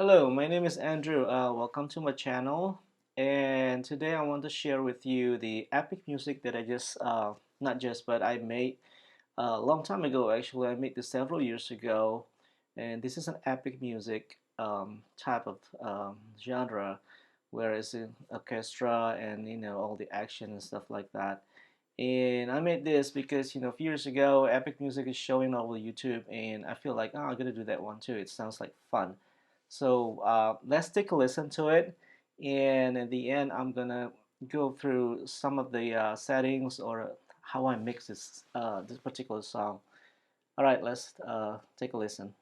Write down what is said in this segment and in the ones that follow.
Hello, my name is Andrew. Welcome to my channel. And today I want to share with you the epic music that I not just, but I made a long time ago actually. I made this several years ago. And this is an epic music type of genre where it's in orchestra and all the action and stuff like that. And I made this because a few years ago epic music is showing over YouTube and I feel like I'm gonna do that one too. It sounds like fun. So let's take a listen to it, and in the end, I'm gonna go through some of the settings or how I mix this particular song. All right, let's take a listen.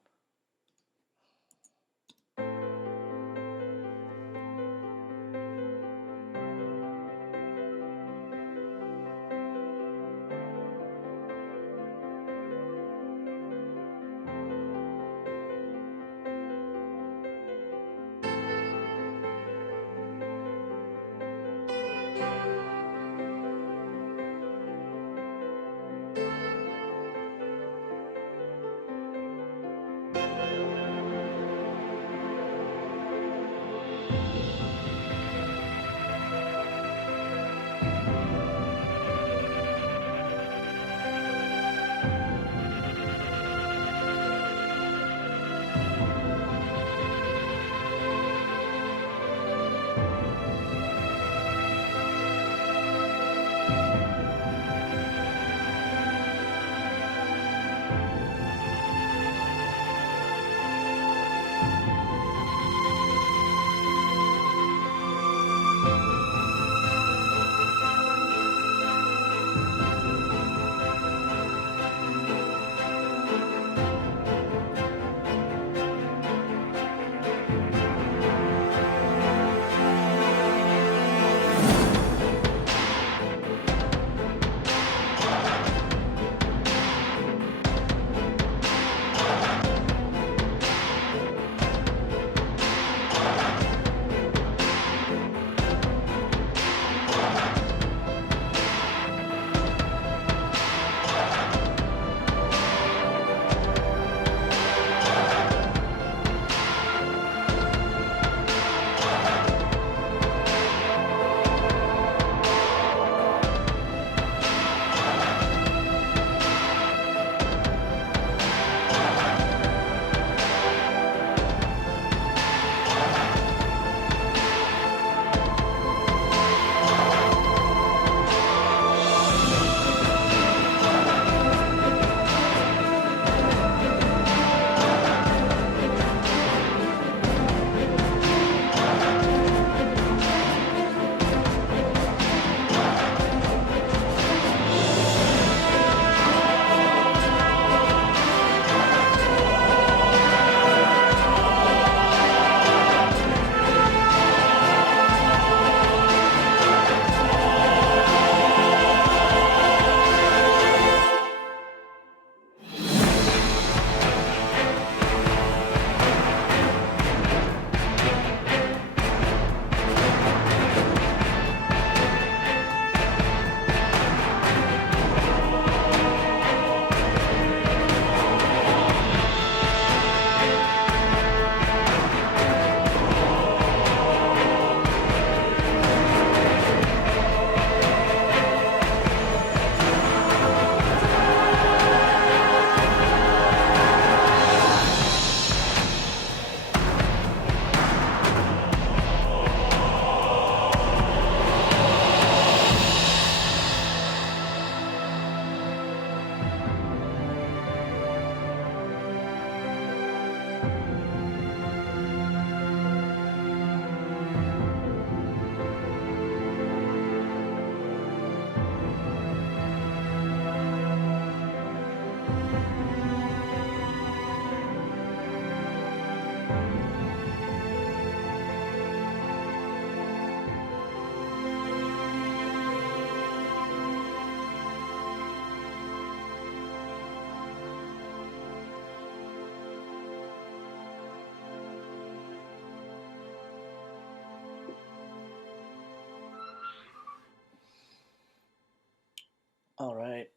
All right.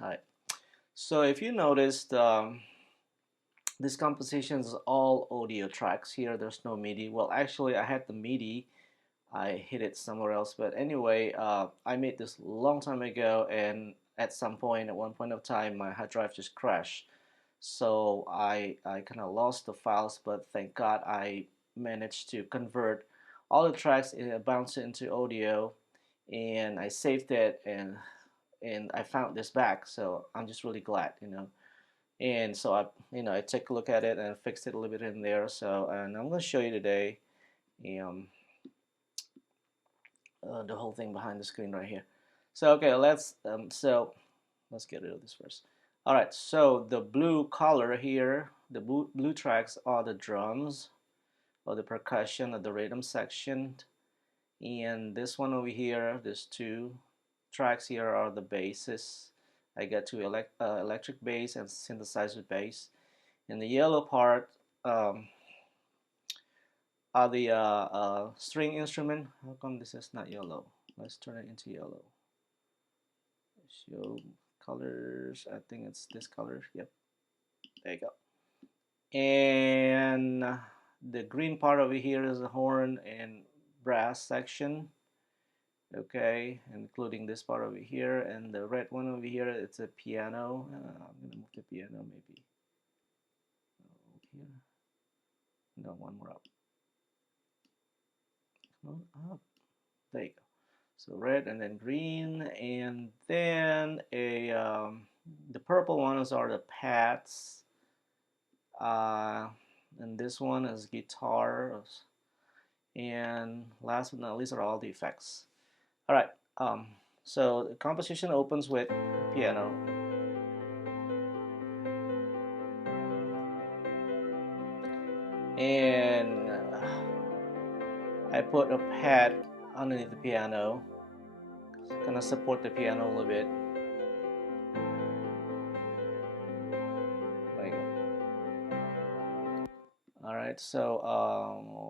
All right. So if you noticed, This composition is all audio tracks here. There's no MIDI. Well, actually, I had the MIDI. I hid it somewhere else. But anyway, I made this long time ago, and at some point, at one point of time, my hard drive just crashed. So I kind of lost the files, but thank God I managed to convert all the tracks and bounce it into audio, and I saved it, and I found this back. So I'm just really glad, you know. And so I take a look at it and fixed it a little bit in there. So, and I'm going to show you today um, the whole thing behind the screen right here. So okay, let's get rid of this first. All right, so the blue color here, the blue tracks are the drums or the percussion or the rhythm section, and this one over here, there's two tracks here are the basses. I got two electric bass and synthesizer bass. In the yellow part um, are the string instrument. How come this is not yellow? Let's turn it into yellow. Show colors. I think it's this color. Yep, there you go. And the green part over here is the horn and brass section. Okay, including this part over here, and the red one over here, it's a piano. I'm gonna move the piano maybe over here. No, one more up. Come on up. There you go. So red and then green, and then the purple ones are the pads, uh, and this one is guitar, and last but not least are all the effects. All right, so the composition opens with piano, and I put a pad underneath the piano, kind of support the piano a little bit. There you go. All right, so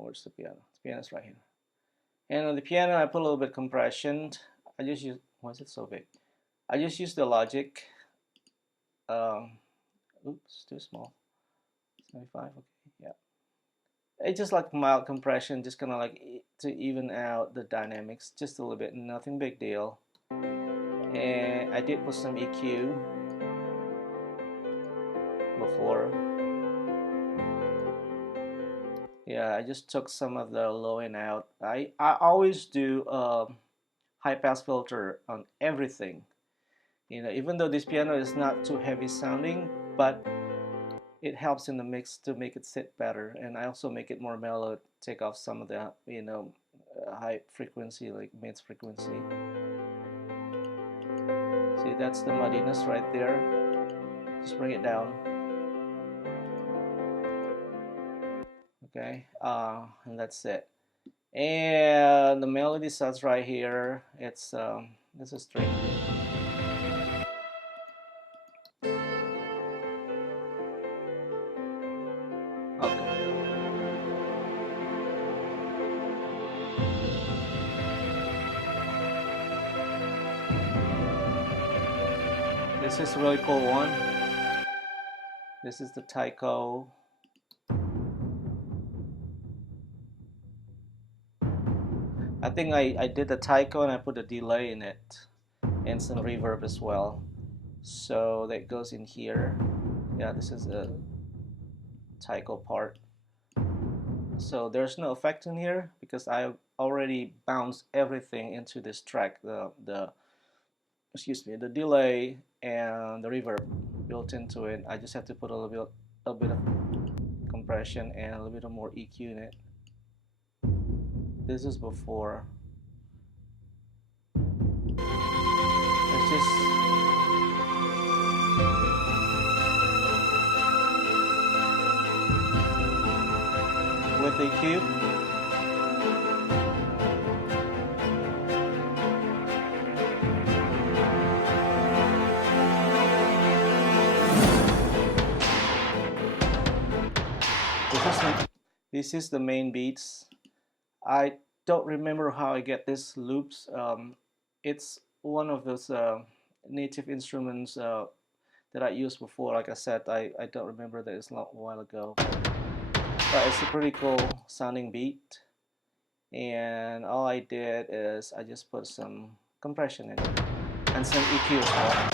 where's the piano? The piano's right here. And on the piano, I put a little bit of compression. I just use, why is it so big? I just use the Logic. Um, oops, too small. 75, okay, yeah. It's just like mild compression, just kind of like to even out the dynamics just a little bit, nothing big deal. And I did put some EQ before. Yeah, I just took some of the low end out. I always do high pass filter on everything. You know, even though this piano is not too heavy sounding, but it helps in the mix to make it sit better, and I also make it more mellow, take off some of the high frequency, like mid frequency. See, that's the muddiness right there. Just bring it down. Okay, and that's it. And the melody starts right here. It's a string. Okay. This is a really cool one. This is the taiko. I think I did the taiko and I put a delay in it and some reverb as well. So that goes in here. Yeah, this is a taiko part. So there's no effect in here because I already bounced everything into this track. The excuse me, the delay and the reverb built into it. I just have to put a bit of compression and a little bit of more EQ in it. This is before. It's just with EQ. This is the main beats. I don't remember how I get this loops. It's one of those native instruments that I used before. Like I said, I don't remember that, it's a while ago, but it's a pretty cool sounding beat. And all I did is I just put some compression in it and some EQ as well.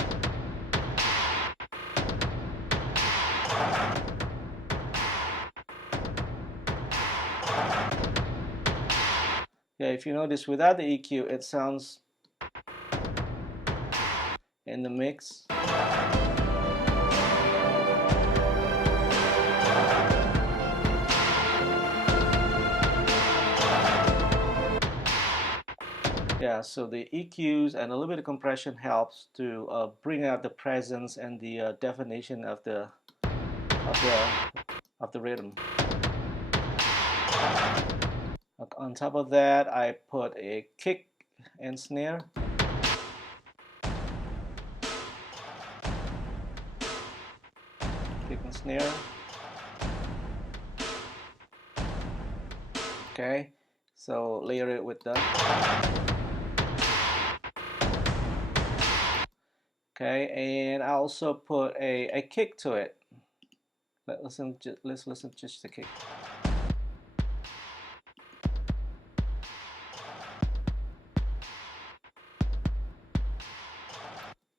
Yeah, if you notice, without the EQ, it sounds in the mix. Yeah, so the EQs and a little bit of compression helps to bring out the presence and the definition of the of the of the rhythm. On top of that, I put a kick and snare. Kick and snare. Okay, so layer it with the. Okay, and I also put a kick to it. Let's listen just the kick.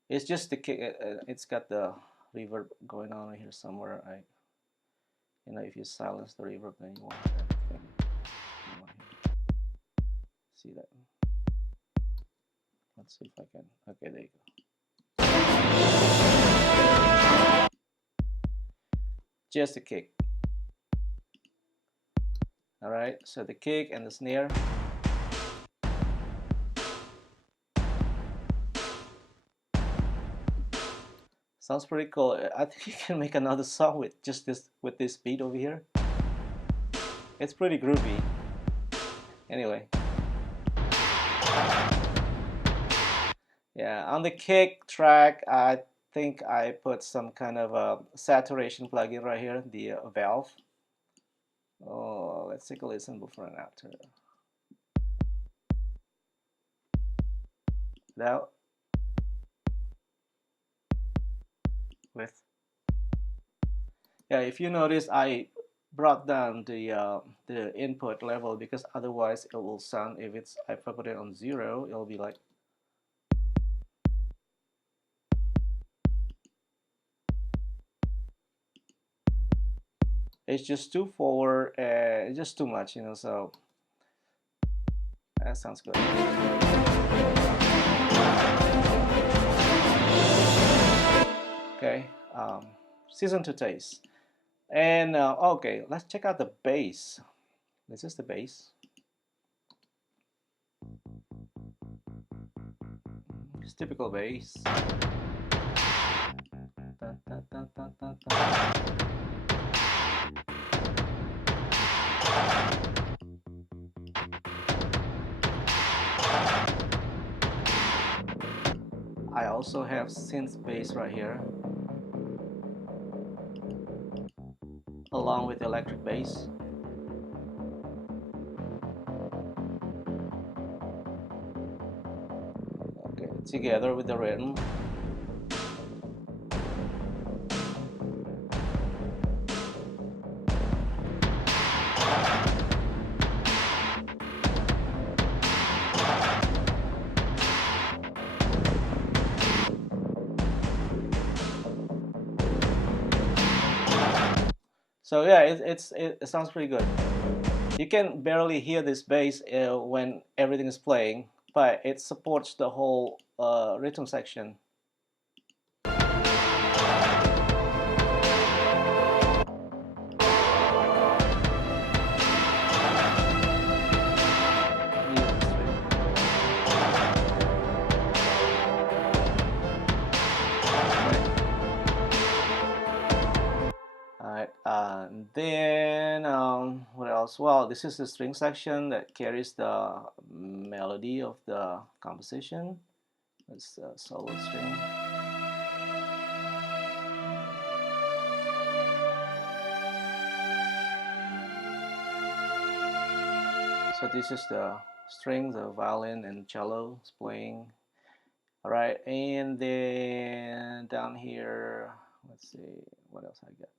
It's just the kick. It's got the reverb going on here somewhere. If you silence the reverb, then you won't hear anything. You won't hear. See that? Let's see if I can. Okay, there you go. Just the kick. All right. So the kick and the snare. Sounds pretty cool. I think you can make another song with just this beat over here. It's pretty groovy. Anyway. Yeah, on the kick track, I think I put some kind of a saturation plugin right here, the valve. Oh, let's take a listen before and after. Now, with yeah, if you notice, I brought down the input level because otherwise it will sound, if I put it on 0, it'll be like. It's just too forward, it's just too much, so that sounds good. Okay, season to taste. And okay, let's check out the bass. This is the bass. It's typical bass. Dun, dun, dun, dun, dun, dun. I also have synth bass right here, along with electric bass. Okay, together with the rhythm. So yeah, it sounds pretty good. You can barely hear this bass when everything is playing, but it supports the whole rhythm section. Alright, then what else? Well, this is the string section that carries the melody of the composition. It's the solo string. So this is the string, the violin and cello is playing. Alright, and then down here, let's see what else I got.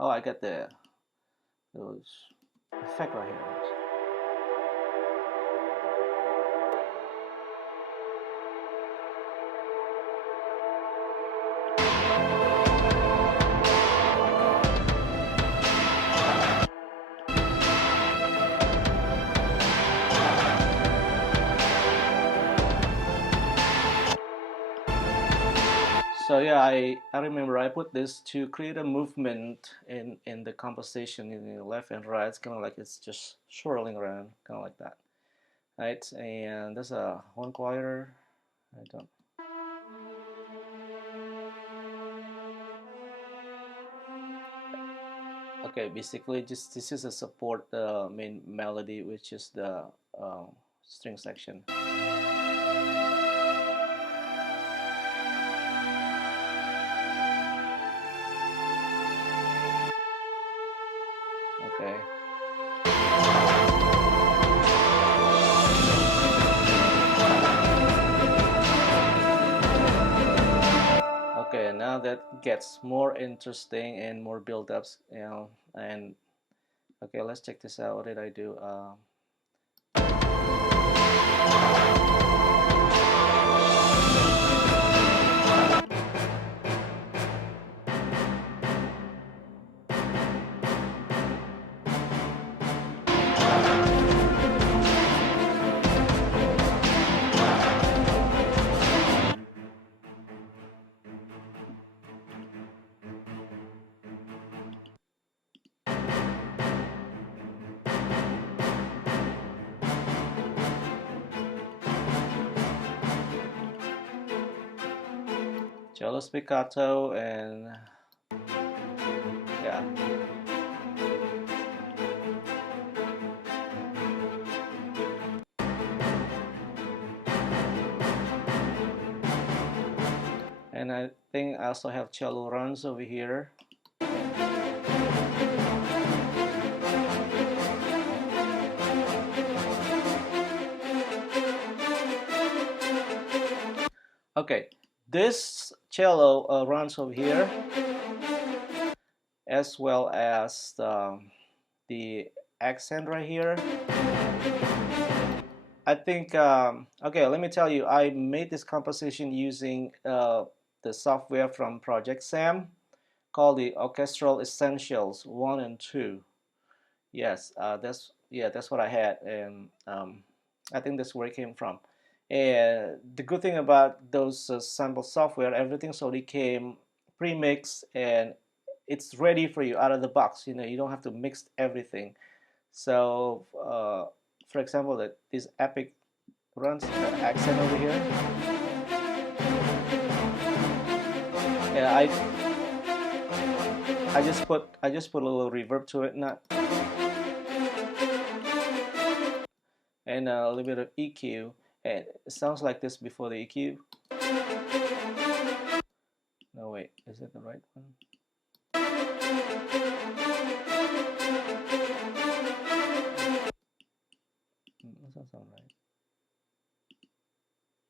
Oh, I got those effect right here. So yeah, I remember I put this to create a movement in the composition in the left and right. It's kind of like it's just swirling around, kind of like that, right? And there's a horn choir. I don't. Okay, basically, just this is a support the main melody, which is the string section. Okay. Okay, now that gets more interesting and more build-ups, you know. And okay, let's check this out. What did I do? Cello spiccato and yeah. And I think I also have cello runs over here. Okay, this cello runs over here, as well as the accent right here. I think, okay, let me tell you, I made this composition using the software from Project Sam called the Orchestral Essentials 1 and 2. Yes, that's what I had, and I think that's where it came from. And the good thing about those sample software, everything's already came pre-mixed and it's ready for you out of the box. You know, you don't have to mix everything. So, for example, that this Epic runs the accent over here. Yeah, I just put a little reverb to it, not and a little bit of EQ. And it sounds like this before the EQ. No, wait, is it the right one? That doesn't sound right.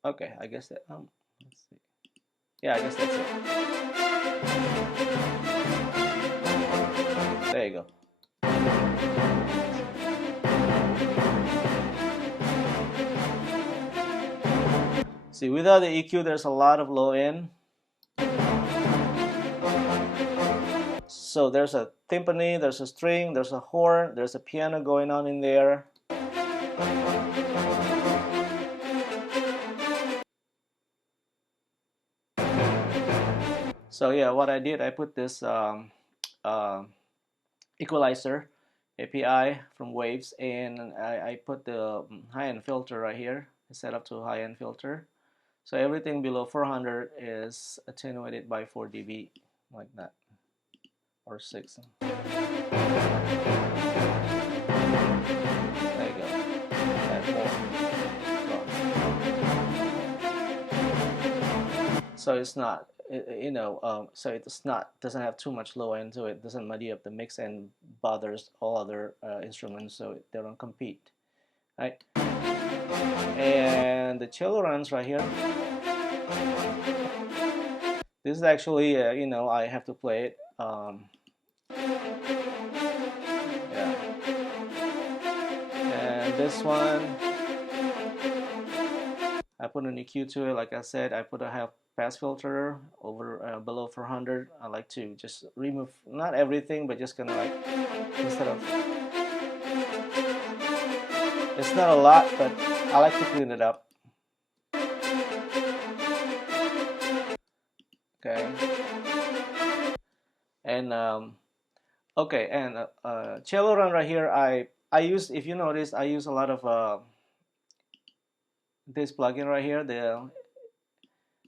Okay, I guess that, let's see. Yeah, I guess that's it. There you go. See, without the EQ, there's a lot of low end. So there's a timpani, there's a string, there's a horn, there's a piano going on in there. So yeah, what I did, I put this equalizer API from Waves, and I put the high-end filter right here. It's set up to high-end filter. So everything below 400 is attenuated by 4 dB, like that, or 6. There you go. Add more. So it's not, you know, so it's not, doesn't have too much low end to it. Doesn't muddy up the mix and bothers all other instruments, so they don't compete, right? And the cello runs right here. This is actually, you know, I have to play it. Yeah. And this one, I put an EQ to it. Like I said, I put a half pass filter over below 400. I like to just remove not everything, but just kind of like instead of, it's not a lot, but I like to clean it up. Okay. And okay, and cello run right here. I use, if you notice, I use a lot of this plugin right here, the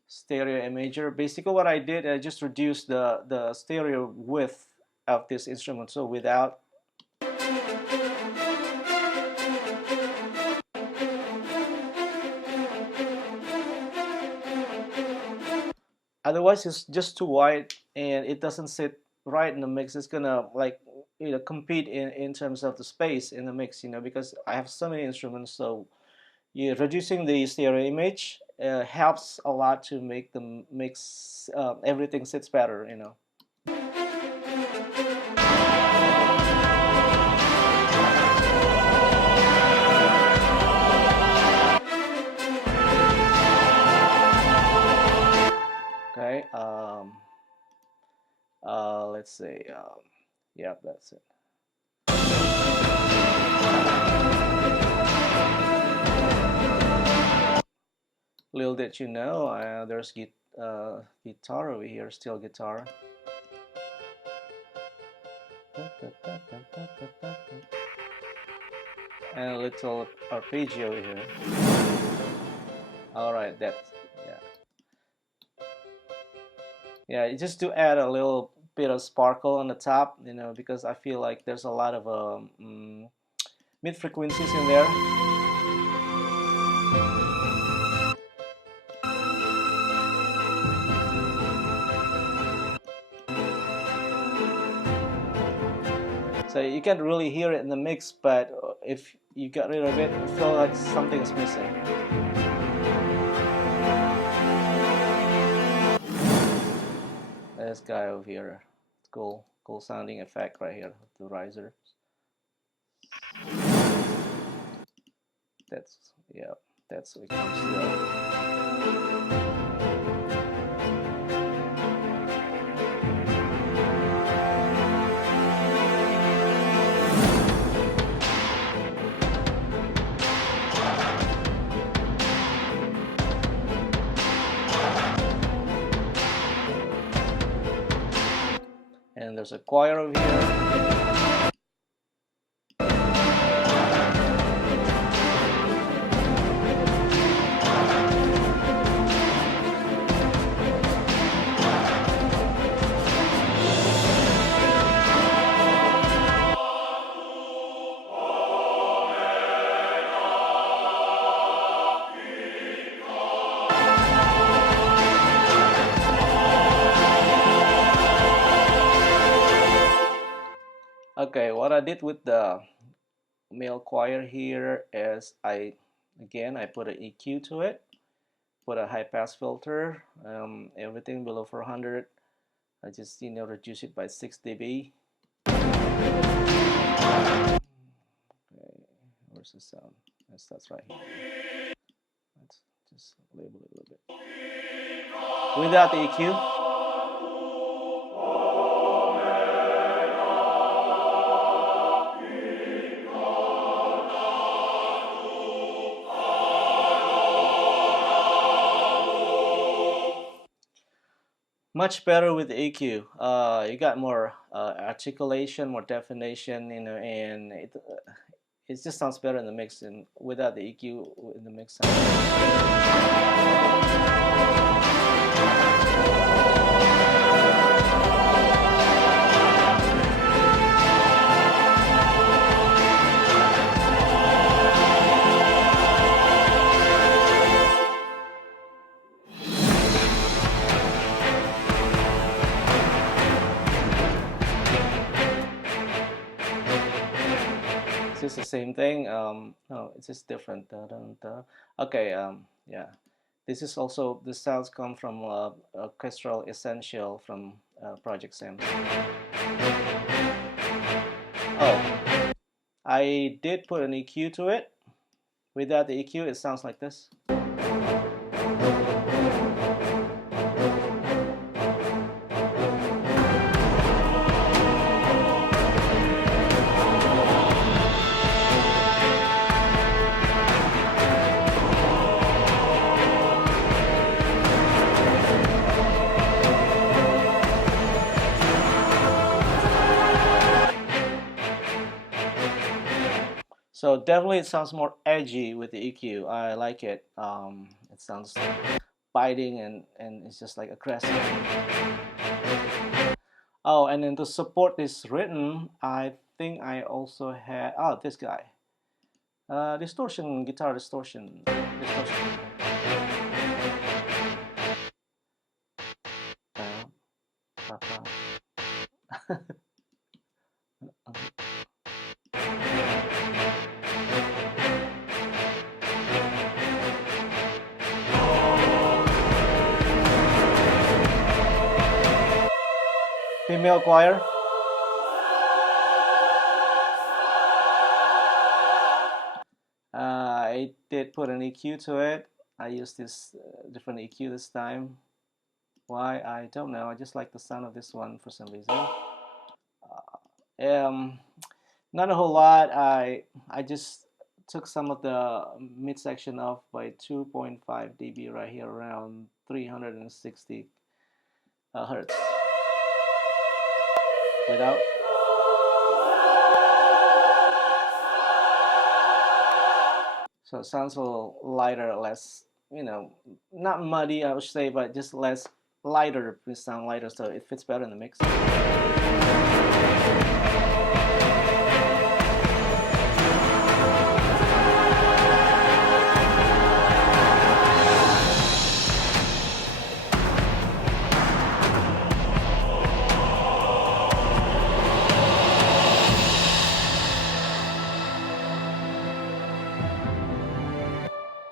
stereo imager. Basically what I did, I just reduced the stereo width of this instrument, so without, otherwise it's just too wide and it doesn't sit right in the mix. It's gonna like, you know, compete in terms of the space in the mix, you know, because I have so many instruments. So yeah, reducing the stereo image helps a lot to make the mix, everything sits better, you know. Okay, let's see, yeah, that's it. Little did you know, there's guitar over here, steel guitar. And a little arpeggio here. All right, that's, yeah. Yeah, just to add a little bit of sparkle on the top, you know, because I feel like there's a lot of mid frequencies in there. So you can't really hear it in the mix, but if you get rid of it, you feel like something's missing. This guy over here, cool sounding effect right here, the riser. That's, yeah, that's what it comes to. And there's a choir over here. Okay, what I did with the male choir here is I put an EQ to it, put a high pass filter, everything below 400. I just, you know, reduce it by 6 dB. Okay, where's the sound? That's right here. Let's just label it a little bit. Without the EQ. Much better with the EQ. You got more articulation, more definition, you know, and it just sounds better in the mix. And without the EQ in the mix. It's just the same thing. No, it's just different. Da, da, da. Okay, yeah. This is also, the sounds come from Orchestral Essential from Project Sam. Oh, I did put an EQ to it. Without the EQ, it sounds like this. So definitely it sounds more edgy with the EQ. I like it. It sounds biting and it's just like aggressive. Oh, and then to support this rhythm, I think I also had, oh, this guy. Distortion, guitar distortion. Distortion. Female choir. I did put an EQ to it. I used this different EQ this time. Why? I don't know. I just like the sound of this one for some reason. Not a whole lot. I just took some of the midsection off by 2.5 dB right here, around 360 hertz. Without. So it sounds a little lighter, less, not muddy, I would say, but just less lighter. It sound lighter, so it fits better in the mix.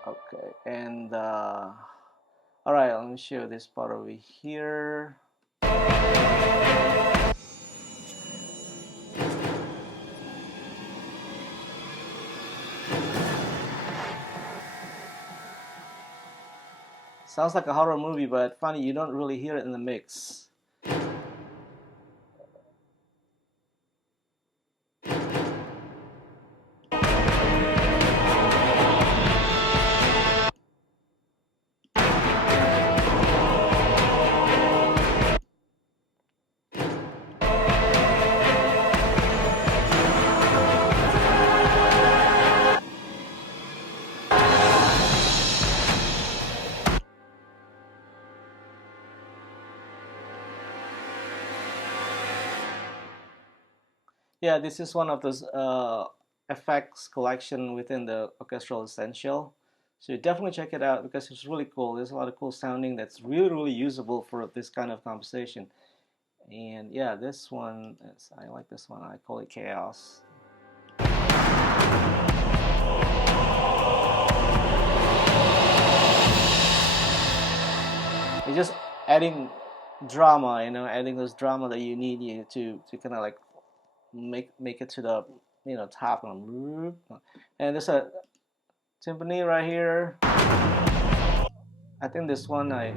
Okay, and all right, let me show this part over here. Sounds like a horror movie, but funny, you don't really hear it in the mix. Yeah, this is one of those effects collection within the Orchestral Essential. So you definitely check it out because it's really cool. There's a lot of cool sounding that's really, really usable for this kind of composition. And yeah, this one, I like this one. I call it Chaos. It's just adding drama, adding those drama that you need to kind of like make it to the top, and there's a timpani right here. I think this one I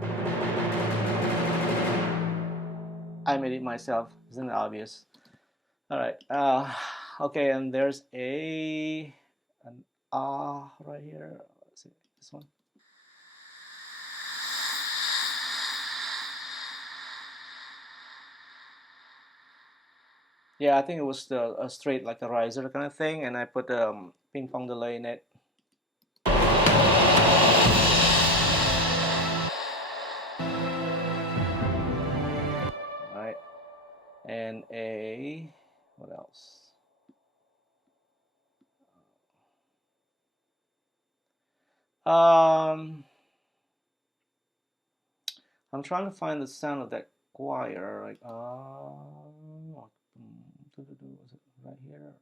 made it myself. Isn't it obvious? All right. Okay, and there's an right here. Let's see this one. Yeah, I think it was a straight like a riser kind of thing, and I put ping pong delay in it. All right, and what else? I'm trying to find the sound of that choir. Like, was it right here?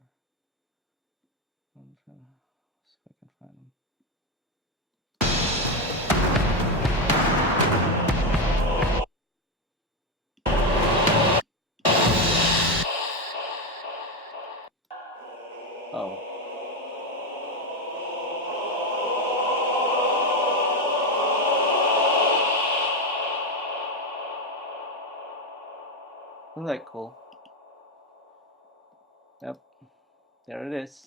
I'm trying to see if I can find them. Isn't that cool? Yep, there it is.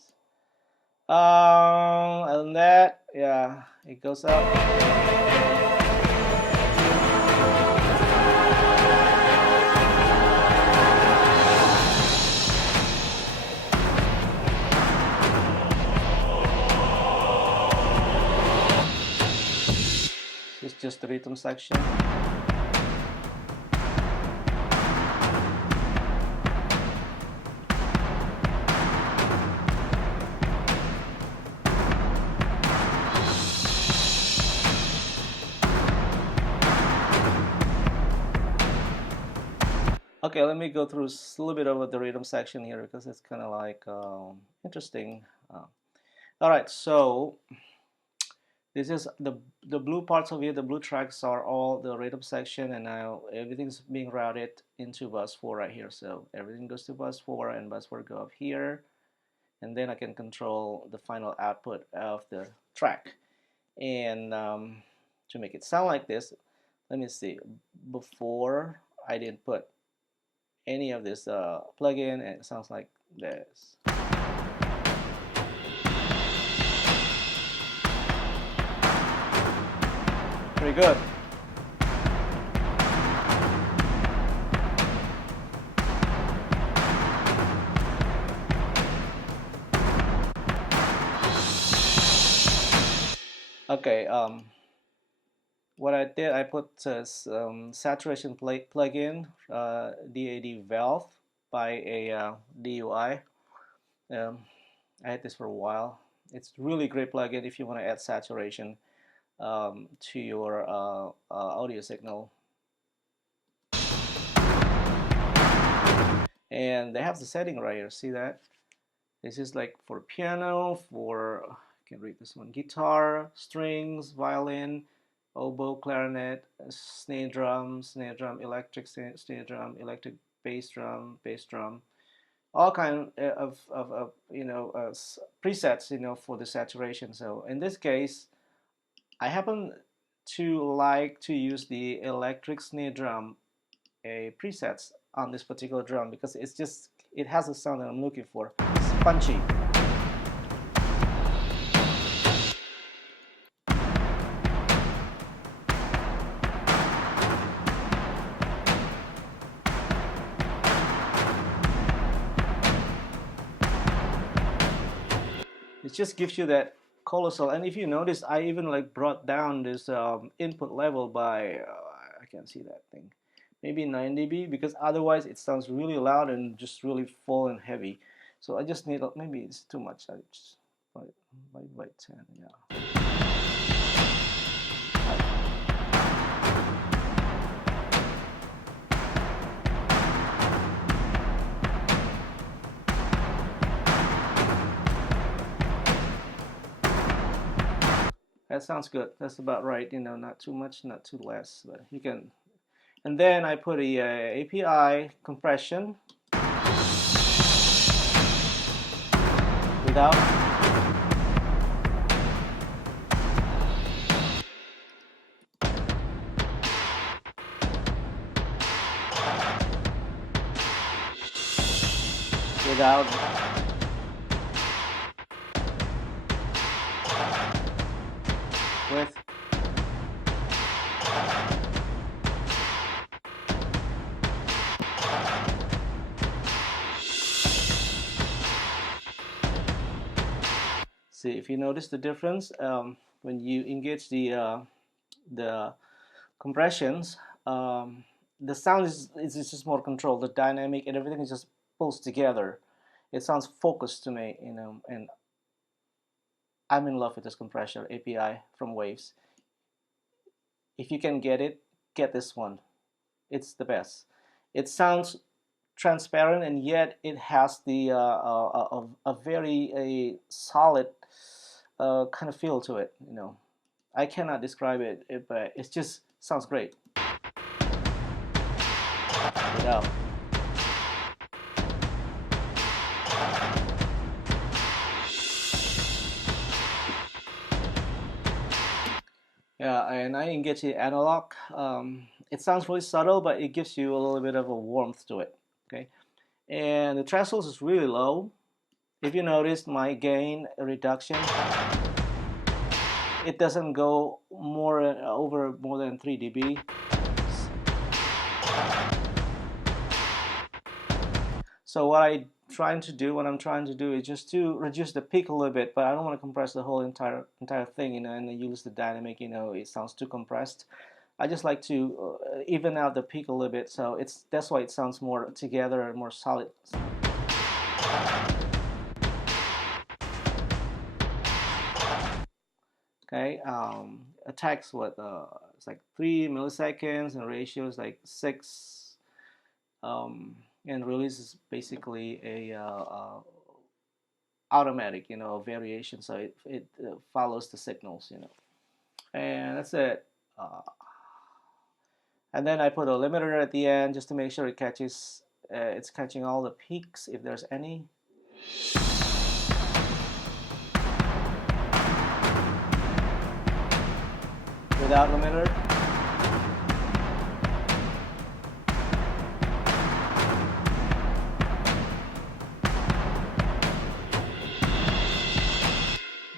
And that, yeah, it goes up. It's just the rhythm section. Okay, let me go through a little bit of the rhythm section here because it's kind of like interesting. All right, so this is the blue parts of it. The blue tracks are all the rhythm section, and now everything's being routed into bus 4 right here. So everything goes to bus 4, and bus 4 go up here, and then I can control the final output of the track. And to make it sound like this, let me see. Before I didn't put any of this plugin, and it sounds like this. Pretty good. Okay, what I did, I put saturation plugin, DAD valve by a DUI. I had this for a while. It's really great plugin if you want to add saturation to your audio signal. And they have the setting right here. See that? This is like for piano, for I can read this one, guitar, strings, violin, oboe, clarinet, snare drum, electric snare drum, electric bass drum, all kind of presets, for the saturation. So in this case, I happen to like to use the electric snare drum presets on this particular drum because it has a sound that I'm looking for. It's punchy. It just gives you that colossal. And if you notice, I even like brought down this input level by I can't see that thing, maybe 9 dB, because otherwise it sounds really loud and just really full and heavy. So I just need, maybe it's too much. I just by 10, yeah. That sounds good. That's about right. Not too much, not too less. But you can. And then I put a API compression without. Without. With. See, if you notice the difference when you engage the compressions, the sound is just more controlled. The dynamic and everything is just pulls together. It sounds focused to me, and I'm in love with this compressor API from Waves. If you can get it, get this one. It's the best. It sounds transparent, and yet it has the a very solid kind of feel to it. I cannot describe it, but it just sounds great. Without. Yeah, and I engage the analog. It sounds really subtle, but it gives you a little bit of a warmth to it. Okay, and the threshold is really low. If you notice my gain reduction, it doesn't go over more than 3 dB. So what I'm trying to do is just to reduce the peak a little bit, but I don't want to compress the whole entire thing, and then use the dynamic. It sounds too compressed. I just like to even out the peak a little bit, so that's why it sounds more together and more solid. Okay, attacks it's like 3 milliseconds, and ratio is like 6, and release is basically a automatic, variation, so it follows the signals, and that's it. And then I put a limiter at the end just to make sure it's catching all the peaks if there's any. Without limiter.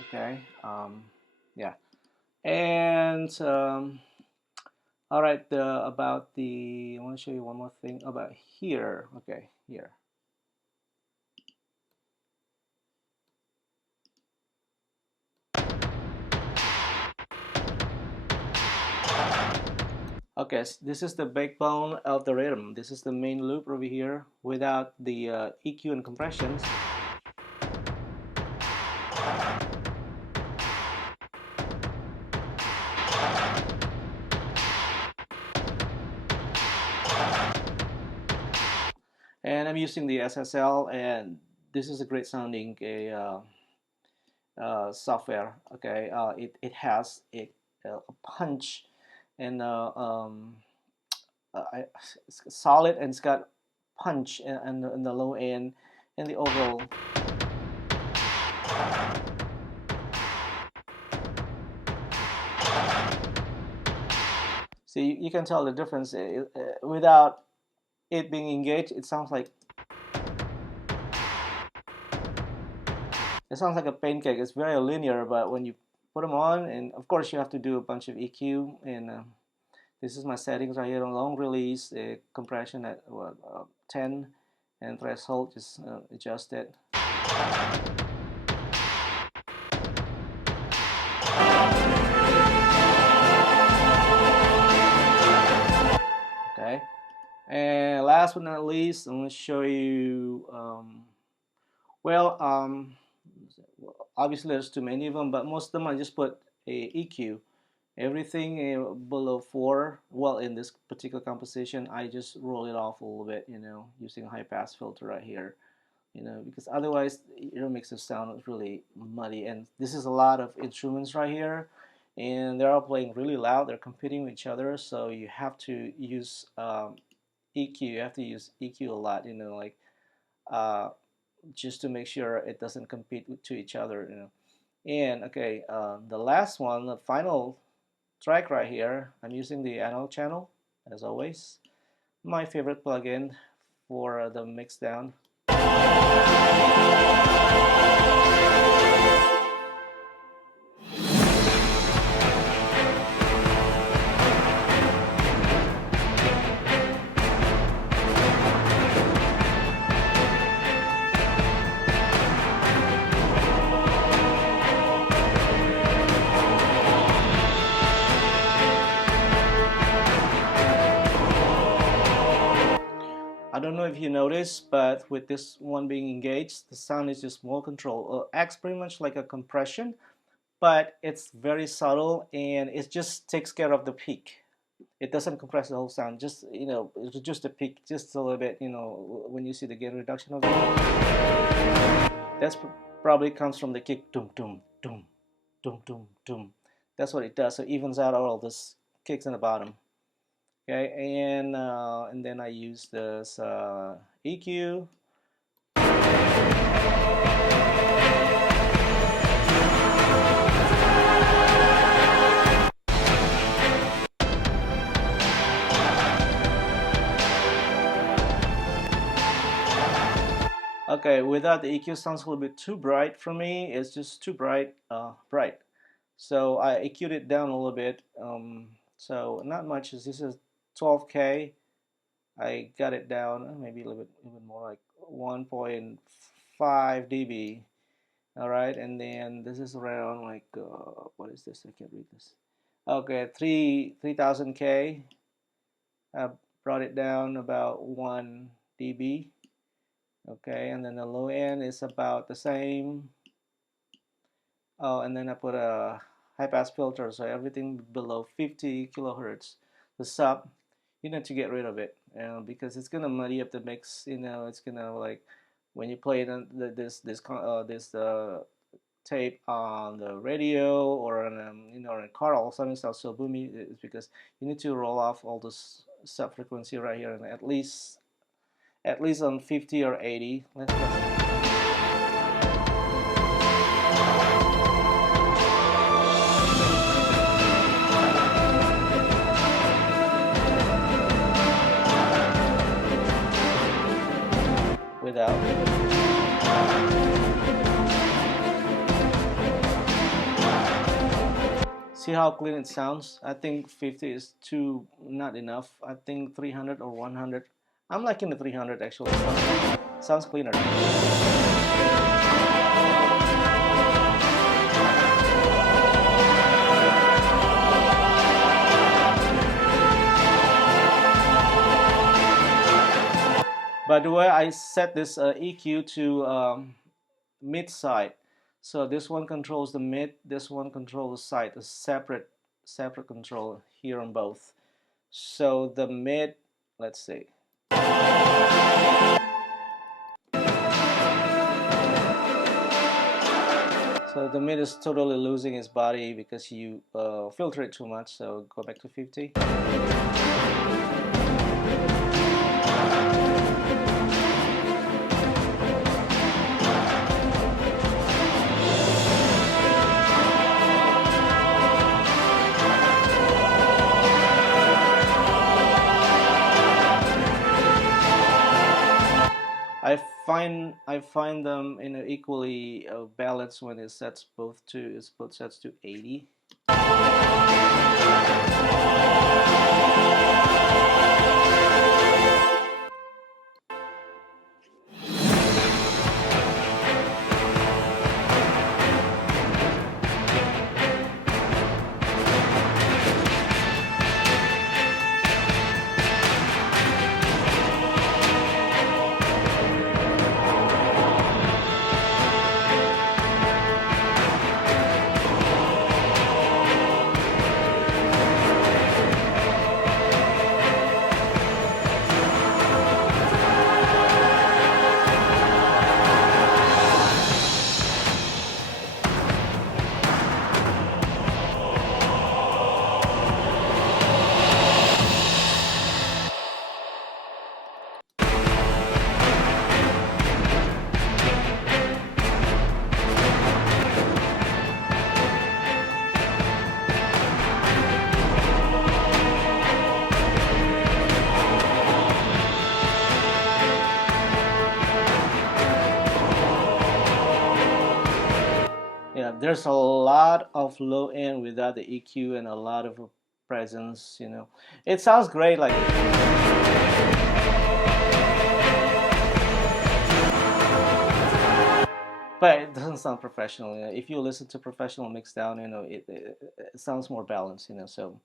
Okay, yeah, and all right, I want to show you one more thing about here. Okay, here. Okay, so this is the backbone of the rhythm. This is the main loop over here without the EQ and compressions. And I'm using the SSL, and this is a great sounding software. Okay, it has a punch and it's solid, and it's got punch in the low end and the overall. So you can tell the difference without it being engaged. It sounds like a pancake. It's very linear, but when you put them on, and of course you have to do a bunch of EQ, and this is my settings right here on long release, compression at 10, and threshold just adjust it. Okay, and last but not least, I'm going to show you obviously there's too many of them, but most of them I just put a EQ. Everything below 4, well, in this particular composition, I just roll it off a little bit, using a high pass filter right here, because otherwise it makes it sound really muddy. And this is a lot of instruments right here, and they're all playing really loud. They're competing with each other, so you have to use EQ. You have to use EQ a lot, like just to make sure it doesn't compete to each other, And okay, the last one, the final track right here, I'm using the analog channel as always, my favorite plugin for the mix down. I don't know if you noticed, but with this one being engaged, the sound is just more controlled. Acts pretty much like a compression, but it's very subtle, and it just takes care of the peak. It doesn't compress the whole sound, just reduce the peak just a little bit. When you see the gain reduction of it, that's probably comes from the kick, doom doom doom doom doom doom. That's what it does. So it evens out all this kicks in the bottom. Okay, and then I use this EQ. Okay, without the EQ sounds a little bit too bright for me. It's just too bright, So I EQ'd it down a little bit. So not much. This is 12K. I got it down maybe a little bit even more, like 1.5 dB. All right, and then this is around like what is this? I can't read this. Okay, 3000K. I brought it down about 1 dB. Okay, and then the low end is about the same. Oh, and then I put a high pass filter, so everything below 50 kilohertz. The sub, you need to get rid of it, because it's gonna muddy up the mix. It's gonna, like, when you play this tape on the radio or on in a car, all of a sudden it starts so boomy. It's because you need to roll off all this sub frequency right here, and at least on 50 or 80. Let's without. See how clean it sounds? I think 50 is too not enough. I think 300 or 100. I'm liking the 300 actually. Sounds cleaner. By the way, I set this EQ to mid side. So this one controls the mid, this one controls the side, a separate control here on both. So the mid, let's see. So the mid is totally losing its body because you filter it too much. So go back to 50. I find them in an equally balance when it sets both sets to 80. Yeah, there's a lot of low end without the EQ and a lot of presence. It sounds great, like, but it doesn't sound professional. If you listen to professional mix down, it sounds more balanced. So.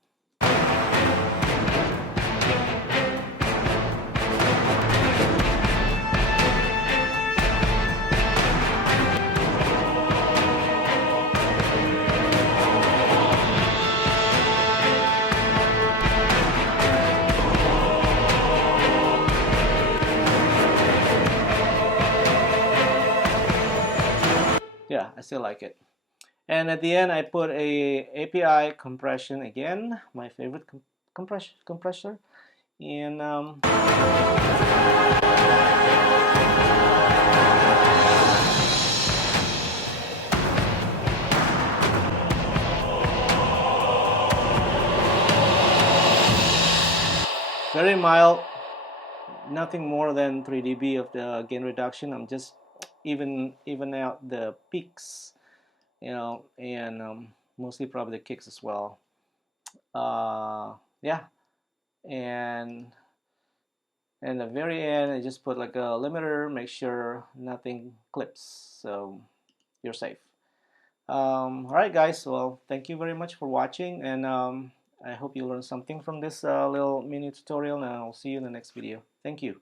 Yeah, I still like it. And at the end, I put a API compression again, my favorite compressor, and very mild, nothing more than 3 dB of the gain reduction. I'm just even out the peaks, and mostly probably the kicks as well. Yeah, and the very end, I just put like a limiter, make sure nothing clips, so you're safe. All right, guys. Well, thank you very much for watching, and I hope you learned something from this little mini tutorial. And I'll see you in the next video. Thank you.